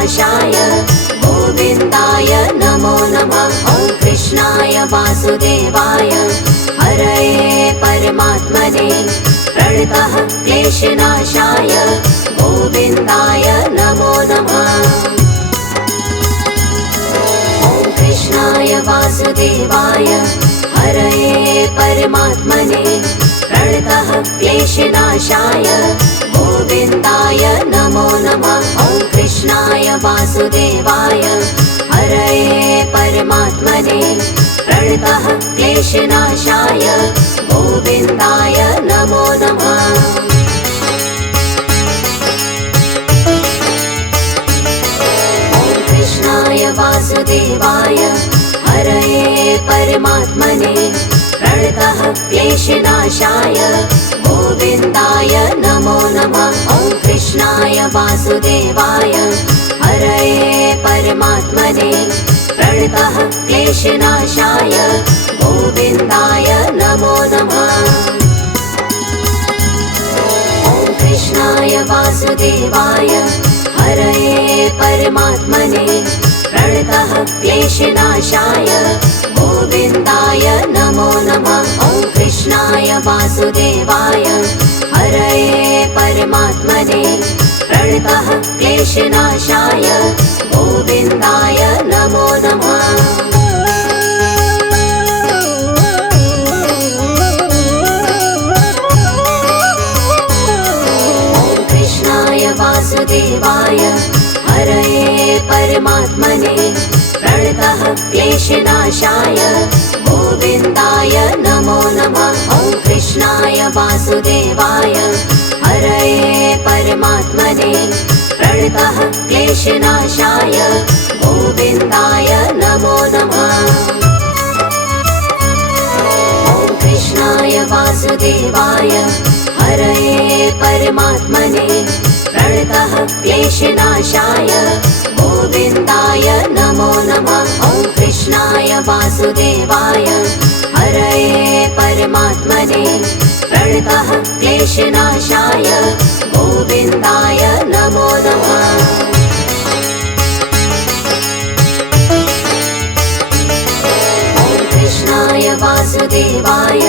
क्लेशनाशाय गोविन्दाय नमो नमः। ॐ कृष्णाय वासुदेवाय हरये परमात्मने प्रणतः क्लेशनाशाय गोविन्दाय नमो नमः। ॐ कृष्णाय वासुदेवाय हरये परमात्मने प्रणतः क्लेशनाशाय गोविन्दाय नमो नमः। ॐ कृष्णाय वासुदेवाय हरये परमात्मने प्रणतः क्लेशनाशाय गोविन्दाय नमो नमः। ॐ कृष्णाय वासुदेवाय हरये परमात्मने प्रणतः क्लेशनाशाय गोविन्दाय नमो नमः। ॐ कृष्णाय वासुदेवाय हरये परमात्मने प्रणतः क्लेशनाशाय गोविन्दाय नमो नमः। ॐ कृष्णाय वासुदेवाय हरये परमात्मने प्रणतः क्लेशनाशाय गोविन्दाय नमो नमः। ॐ कृष्णाय वासुदेवाय हरये परमात्मने प्रणतः क्लेशनाशाय गोविन्दाय नमो नमः। ॐ कृष्णाय वासुदेवाय हरये परमात्मने प्रणतः क्लेशनाशाय गोविन्दाय नमो नमः। ॐ कृष्णाय वासुदेवाय हरये परमात्मने प्रणतः क्लेशनाशाय गोविन्दाय नमो नमः। ॐ कृष्णाय वासुदेवाय हरये परमात्मने प्रणतः क्लेशनाशाय गोविन्दाय नमो नमः। ॐ कृष्णाय वासुदेवाय हरये परमात्मने प्रणतः क्लेशनाशाय गोविन्दाय नमो नमः। ॐ कृष्णाय वासुदेवाय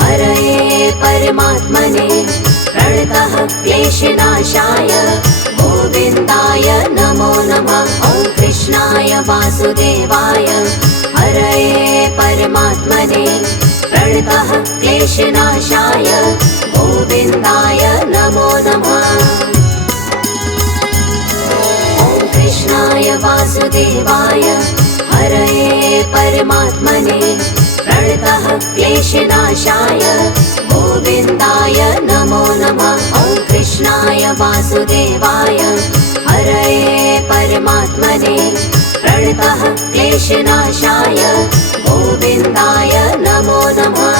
हरये परमात्मने प्रणतः क्लेशनाशाय गोविन्दाय नमो नमः। ॐ कृष्णाय वासुदेवाय हरये परमात्मने प्रणतः क्लेशनाशाय गोविन्दाय नमो नमः। ॐ कृष्णाय वासुदेवाय हरये परमात्मने प्रणतः क्लेशनाशाय गोविन्दाय नमो नमः। ॐ कृष्णाय वासुदेवाय हरये परमात्मने प्रणतः क्लेशनाशाय गोविन्दाय नमो नमः।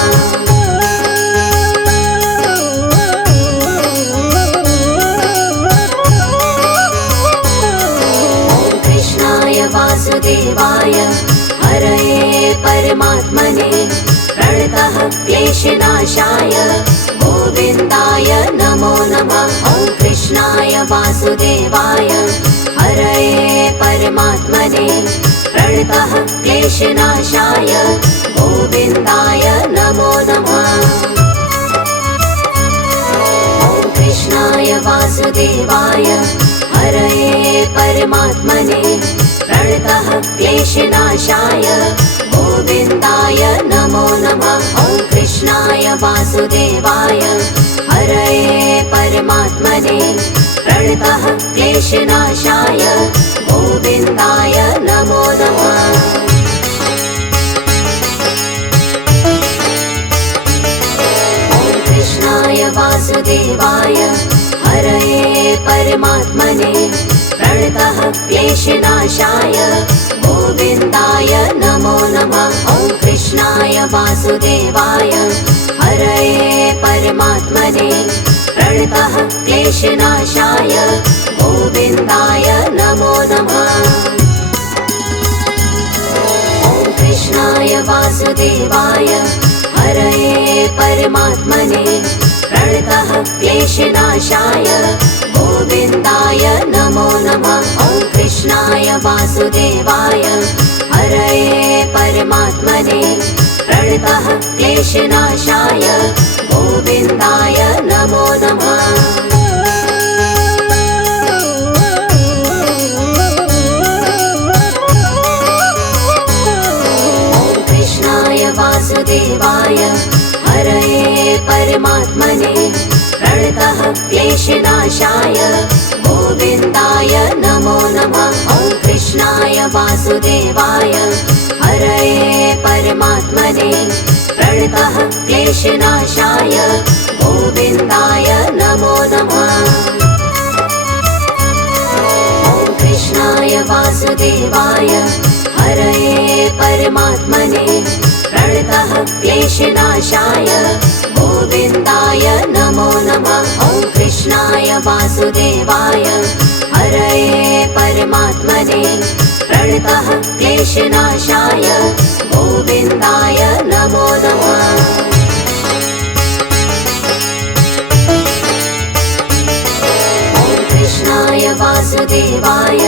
ॐ कृष्णाय वासुदेवाय हरये परमात्मने प्रणतः क्लेशनाशाय गोविन्दाय नमो नमः। ॐ कृष्णाय वासुदेवाय हरये परमात्मने प्रणतः क्लेशनाशाय गोविन्दाय नमो नमः। ॐ कृष्णाय वासुदेवाय हरये परमात्मने प्रणतः क्लेशनाशाय गोविन्दाय नमो नमः। ॐ कृष्णाय वासुदेवाय हरये परमात्मने प्रणतः क्लेशनाशाय गोविन्दाय नमो नमः। ॐ कृष्णाय वासुदेवाय हरये परमात्मने प्रणतः क्लेशनाशाय गोविन्दाय नमो नमः। ॐ कृष्णाय वासुदेवाय हरये परमात्मने प्रणतः क्लेशनाशाय गोविन्दाय नमो नमः। ॐ कृष्णाय वासुदेवाय हरये परमात्मने प्रणतः क्लेशनाशाय गोविन्दाय नमो नमः। ॐ वासुदेवाय हरये परमात्मने प्रणतः क्लेशनाशाय गोविन्दाय नमो नमः। वासुदेवाय हरये परमात्मने प्रणतः क्लेशनाशाय गोविन्दाय नमो नमः। ॐ कृष्णाय वासुदेवाय हरये परमात्मने प्रणतः क्लेशनाशाय गोविन्दाय नमो नमः। ॐ कृष्णाय वासुदेवाय हरये परमात्मने प्रणतः क्लेशनाशाय गोविन्दाय नमो नमः। ॐ कृष्णाय वासुदेवाय हरये परमात्मने प्रणतः क्लेशनाशाय गोविन्दाय नमो नमः। ॐ कृष्णाय वासुदेवाय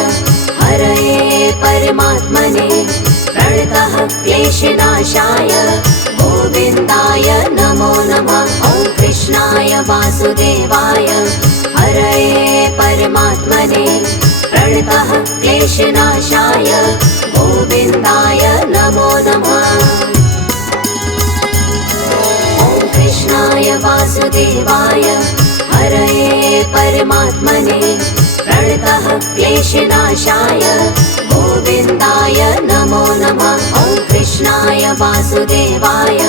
हरये परमात्मने प्रणतः क्लेशनाशाय गोविन्दाय नमो नमः। ॐ कृष्णाय वासुदेवाय हरये परमात्मने प्रणतः क्लेशनाशाय गोविन्दाय नमो नमः। ॐ कृष्णाय वासुदेवाय हरये परमात्मने प्रणतः क्लेशनाशाय गोविन्दाय नमो नमः। ॐ कृष्णाय वासुदेवाय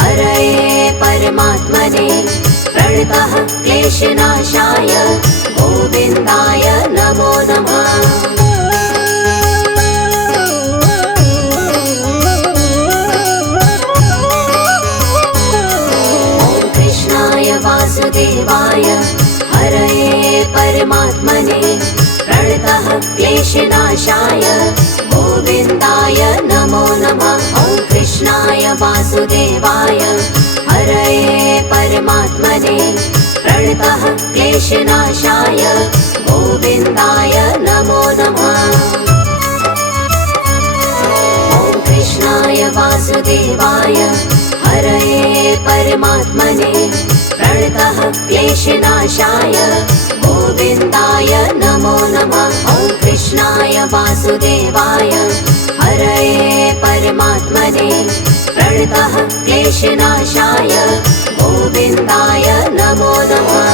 हरये परमात्मने प्रणतः क्लेशनाशाय गोविन्दाय नमो नमः। ॐ कृष्णाय वासुदेवाय हरये परमात्मने प्रणतः क्लेशनाशाय गोविन्दाय नमो नमः। ॐ कृष्णाय वासुदेवाय हरये परमात्मने प्रणतः क्लेशनाशाय गोविन्दाय नमो नमः। ॐ कृष्णाय वासुदेवाय हरये परमात्मने प्रणतः क्लेशनाशाय गोविन्दाय नमो नमः। ॐ कृष्णाय वासुदेवाय हरये परमात्मने प्रणतः क्लेशनाशाय गोविन्दाय नमो नमः।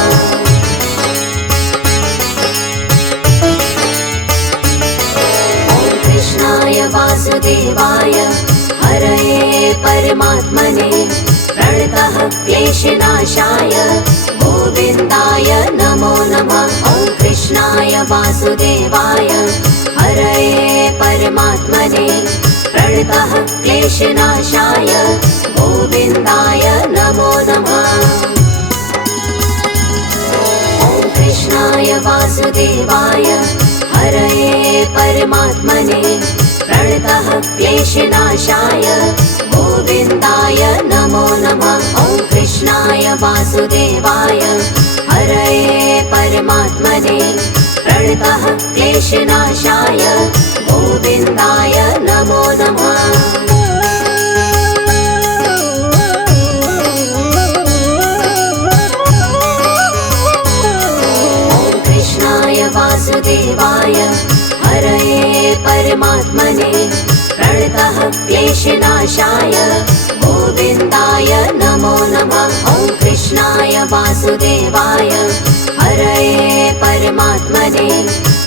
ॐ कृष्णाय वासुदेवाय हरये परमात्मने प्रणतः क्लेशनाशाय गोविन्दाय नमो नमः। ॐ कृष्णाय वासुदेवाय हरये परमात्मने प्रणतः क्लेशनाशाय गोविन्दाय नमो नमः। ॐ कृष्णाय वासुदेवाय हरये परमात्मने प्रणतः क्लेशनाशाय गोविन्दाय नमो नमः। ॐ कृष्णाय वासुदेवाय हरये परमात्मने प्रणतः क्लेशनाशाय गोविन्दाय नमो नमः। ॐ कृष्णाय वासुदेवाय हरये परमात्मने प्रणतः क्लेशनाशाय गोविन्दाय नमो नमः। ॐ कृष्णाय वासुदेवाय हरये परमात्मने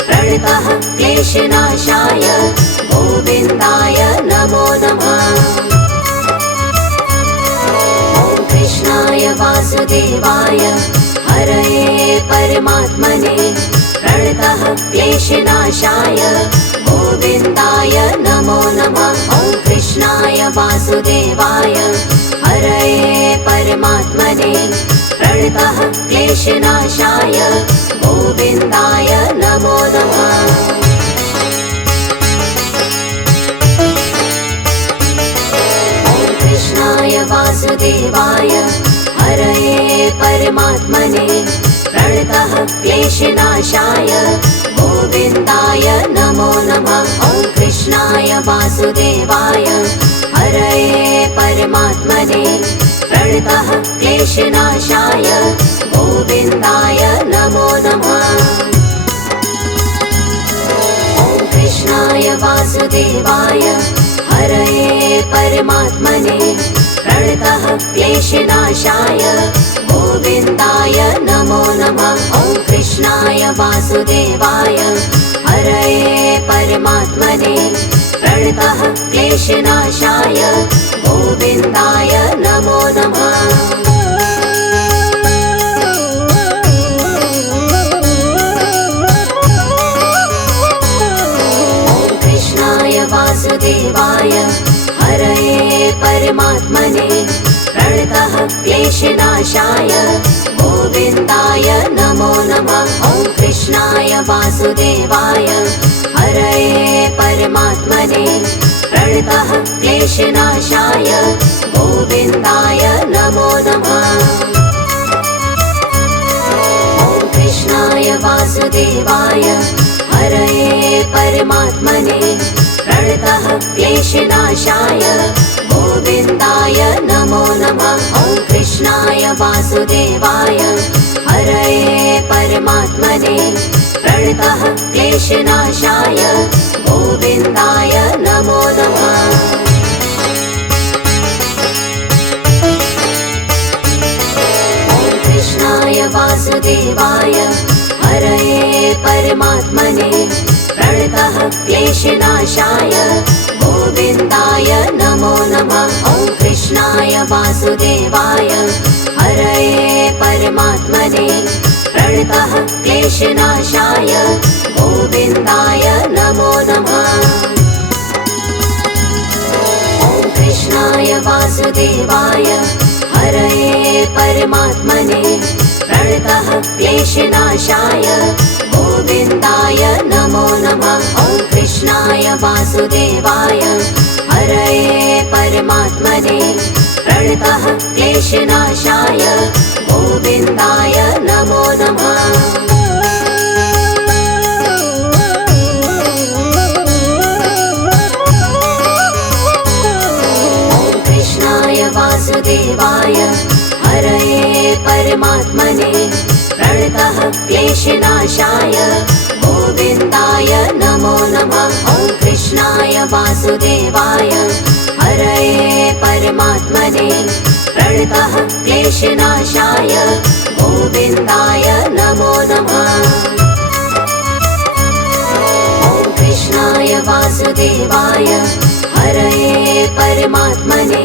प्रणतः क्लेशनाशाय गोविन्दाय नमो नमः। ॐ कृष्णाय वासुदेवाय हरये परमात्मने प्रणतः क्लेशनाशाय गोविन्दाय नमो नमः। ॐ कृष्णाय वासुदेवाय हरये परमात्मने प्रणतः क्लेशनाशाय गोविन्दाय नमो नमः। ॐ कृष्णाय वासुदेवाय हरये परमात्मने प्रणतः क्लेशनाशाय गोविन्दाय नमो नमः। ॐ वासुदेवाय हरये परमात्मने प्रणतः क्लेशनाशाय गोविन्दाय नमो नमः। ॐ कृष्णाय वासुदेवाय हरये परमात्मने प्रणतः क्लेशनाशाय गोविन्दाय नमो नमः। ॐ कृष्णाय वासुदेवाय हरये परमात्मने प्रणतः क्लेशनाशाय गोविन्दाय नमो नमः। ॐ कृष्णाय वासुदेवाय हरये परमात्मने प्रणतः क्लेशनाशाय गोविन्दाय नमो नमः। ॐ कृष्णाय वासुदेवाय हरये परमात्मने प्रणतः क्लेशनाशाय गोविन्दाय नमो नमः। ॐ कृष्णाय वासुदेवाय हरये परमात्मने प्रणतः क्लेशनाशाय गोविन्दाय नमो नमः। ॐ कृष्णाय वासुदेवाय हरये परमात्मने प्रणतः क्लेशनाशाय गोविन्दाय नमो नमः। ॐ कृष्णाय वासुदेवाय हरये परमात्मने प्रणतः क्लेशनाशाय गोविन्दाय नमो नमः। ॐ कृष्णाय वासुदेवाय हरये परमात्मने प्रणतः क्लेशनाशाय गोविन्दाय नमो नमः। ॐ कृष्णाय वासुदेवाय हरये परमात्मने प्रणतः क्लेशनाशाय गोविन्दाय नमो नमः। ॐ कृष्णाय वासुदेवाय हरये परमात्मने प्रणतः क्लेशनाशाय गोविन्दाय नमो नमः। ॐ कृष्णाय वासुदेवाय हरये परमात्मने प्रणतः क्लेशनाशाय गोविन्दाय नमो नमः। ॐ कृष्णाय वासुदेवाय हरये परमात्मने प्रणतः क्लेशनाशाय गोविन्दाय नमो नमः। ॐ कृष्णाय वासुदेवाय हरये परमात्मने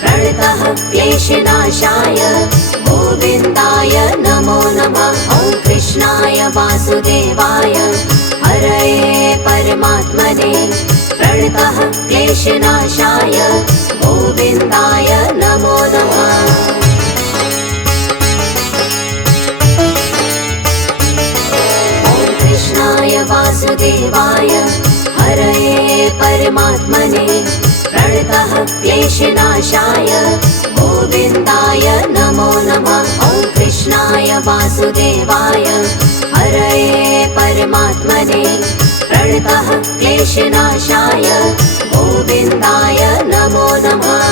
प्रणतः क्लेशनाशाय गोविन्दाय नमो नमः। ॐ कृष्णाय वासुदेवाय हरये परमात्मने प्रणतः क्लेशनाशाय गोविन्दाय नमो नमः। ॐ कृष्णाय वासुदेवाय हरये परमात्मने प्रणतः क्लेशनाशाय गोविन्दाय नमो नमः। ॐ कृष्णाय वासुदेवाय हरये परमात्मने प्रणतः क्लेशनाशाय गोविन्दाय नमो नमः।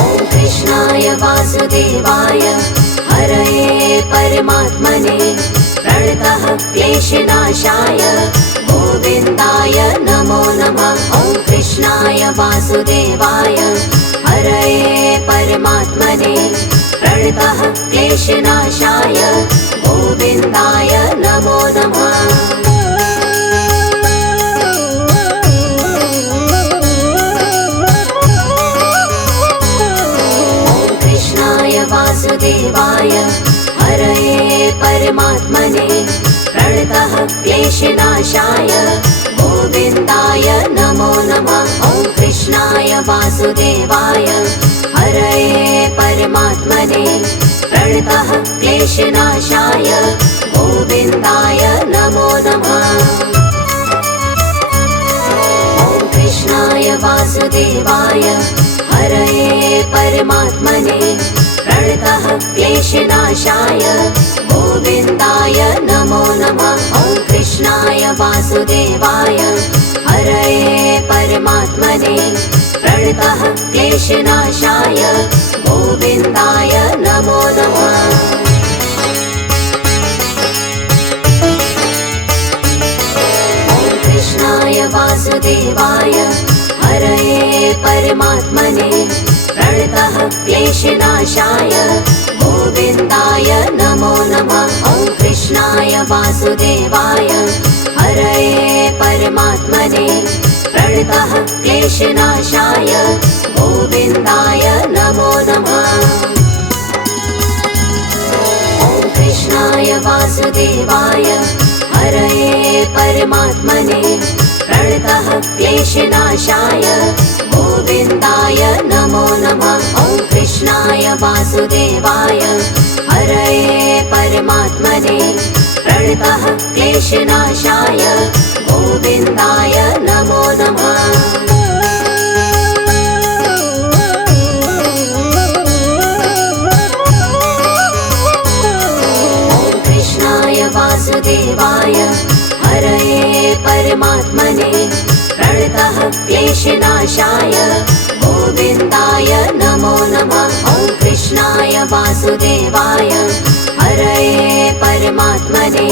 ॐ कृष्णाय वासुदेवाय हरये परमात्मने प्रणतः क्लेशनाशाय गोविन्दाय नमो नमः। ॐ कृष्णाय वासुदेवाय हरये परमात्मने प्रणतः क्लेशनाशाय गोविन्दाय नमो नमः। ॐ कृष्णाय वासुदेवाय हरये परमात्मने प्रणतः क्लेशनाशाय गोविन्दाय नमो नमः। ॐ कृष्णाय वासुदेवाय हरये परमात्मने प्रणतः क्लेशनाशाय गोविन्दाय नमो नमः। ॐ कृष्णाय वासुदेवाय हरये परमात्मने प्रणतः क्लेशनाशाय गोविन्दाय नमो नमः। ॐ कृष्णाय वासुदेवाय वासुदेवाय हरये परमात्मने प्रणतः क्लेशनाशाय गोविन्दाय नमो नमः। कृष्णाय वासुदेवाय हरये परमात्मने प्रणतः क्लेशनाशाय गोविन्दाय नमो नमः। ॐ कृष्णाय वासुदेवाय हरये परमात्मने प्रणतः क्लेशनाशाय गोविन्दाय नमो नमः। ॐ कृष्णाय वासुदेवाय हरये परमात्मने प्रणतः क्लेशनाशाय गोविन्दाय नमो नमः। ॐ कृष्णाय वासुदेवाय हरये परमात्मने प्रणतः क्लेशनाशाय गोविन्दाय नमो नमः। वासुदेवाय हरये परमात्मने प्रणतः क्लेशनाशाय गोविन्दाय नमो नमः। ॐ कृष्णाय वासुदेवाय हरये परमात्मने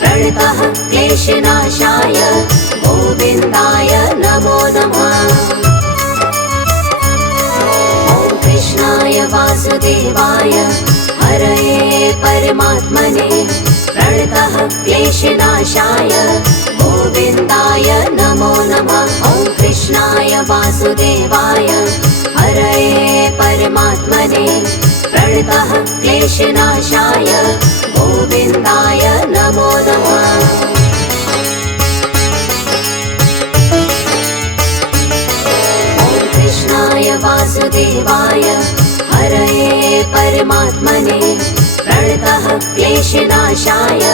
प्रणतः क्लेशनाशाय गोविन्दाय नमो नमः। ॐ कृष्णाय वासुदेवाय हरये परमात्मने प्रणतः क्लेशनाशाय गोविन्दाय नमो नमः। ॐ कृष्णाय वासुदेवाय हरये परमात्मने प्रणतः क्लेशनाशाय गोविन्दाय नमो नमः। ॐ कृष्णाय वासुदेवाय हरये परमात्मने प्रणतः क्लेशनाशाय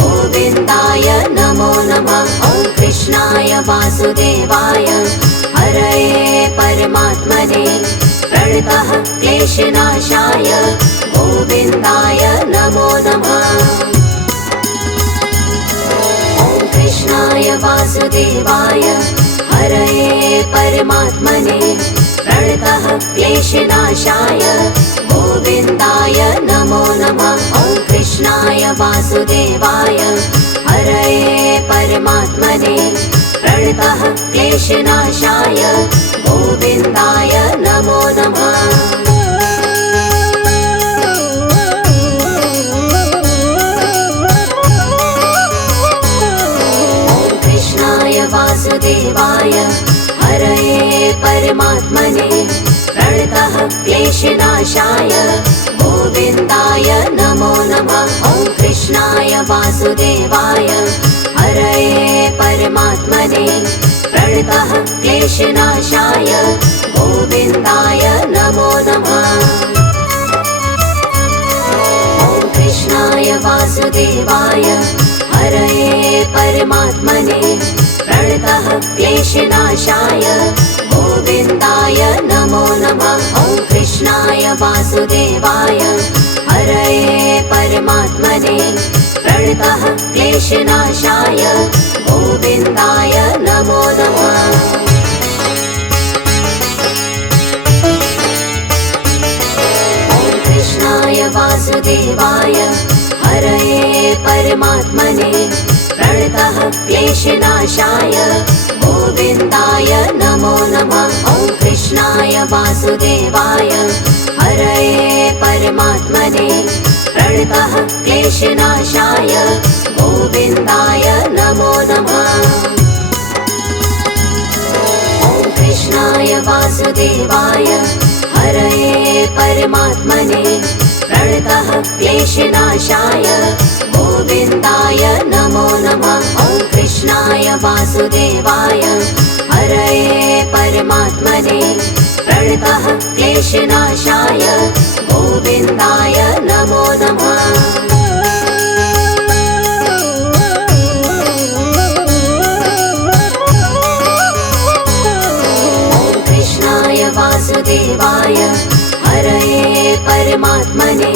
गोविन्दाय नमो नमः। ॐ कृष्णाय वासुदेवाय हरये परमात्मने प्रणतः क्लेशनाशाय गोविन्दाय नमो नमः। ॐ कृष्णाय वासुदेवाय हरये परमात्मने प्रणतः क्लेशनाशाय गोविन्दाय नमो नमः। ॐ कृष्णाय वासुदेवाय हरये परमात्मने प्रणतः क्लेशनाशाय गोविन्दाय नमो नमः। ॐ कृष्णाय वासुदेवाय हरये परमात्मने प्रणतः क्लेशनाशाय गोविन्दाय नमो नमः। ॐ कृष्णाय वासुदेवाय हरये परमात्मने प्रणतः क्लेशनाशाय गोविन्दाय नमो नमः। ॐ कृष्णाय वासुदेवाय हरये परमात्मने प्रणतः क्लेशनाशाय गोविन्दाय नमो नमः। ॐ कृष्णाय वासुदेवाय हरये परमात्मने प्रणतः क्लेशनाशाय गोविन्दाय नमो नमः। ॐ कृष्णाय वासुदेवाय हरये परमात्मने प्रणतः क्लेशनाशाय गोविन्दाय नमो नमः। ॐ कृष्णाय वासुदेवाय हरये परमात्मने प्रणतः क्लेशनाशाय गोविन्दाय नमो नमः। ॐ कृष्णाय वासुदेवाय हरये परमात्मने प्रणतः क्लेशनाशाय गोविन्दाय नमो नमः। ॐ कृष्णाय वासुदेवाय हरये परमात्मने प्रणतः क्लेशनाशाय गोविन्दाय नमो नमः। ॐ कृष्णाय वासुदेवाय हरये परमात्मने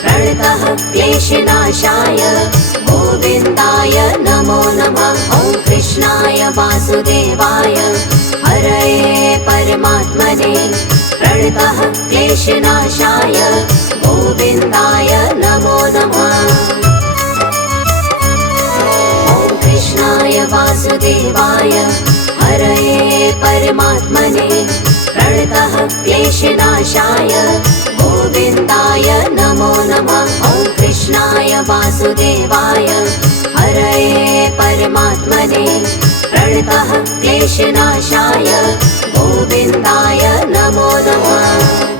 प्रणतः क्लेशनाशाय गोविन्दाय नमो नमः। ॐ कृष्णाय वासुदेवाय हरये परमात्मने प्रणतः क्लेशनाशाय गोविन्दाय नमो नमः। ॐ कृष्णाय वासुदेवाय हरये परमात्मने प्रणतः क्लेशनाशाय गोविन्दाय नमो नमः। ॐ कृष्णाय वासुदेवाय हरये परमात्मने प्रणतः क्लेशनाशाय गोविन्दाय नमो नमः।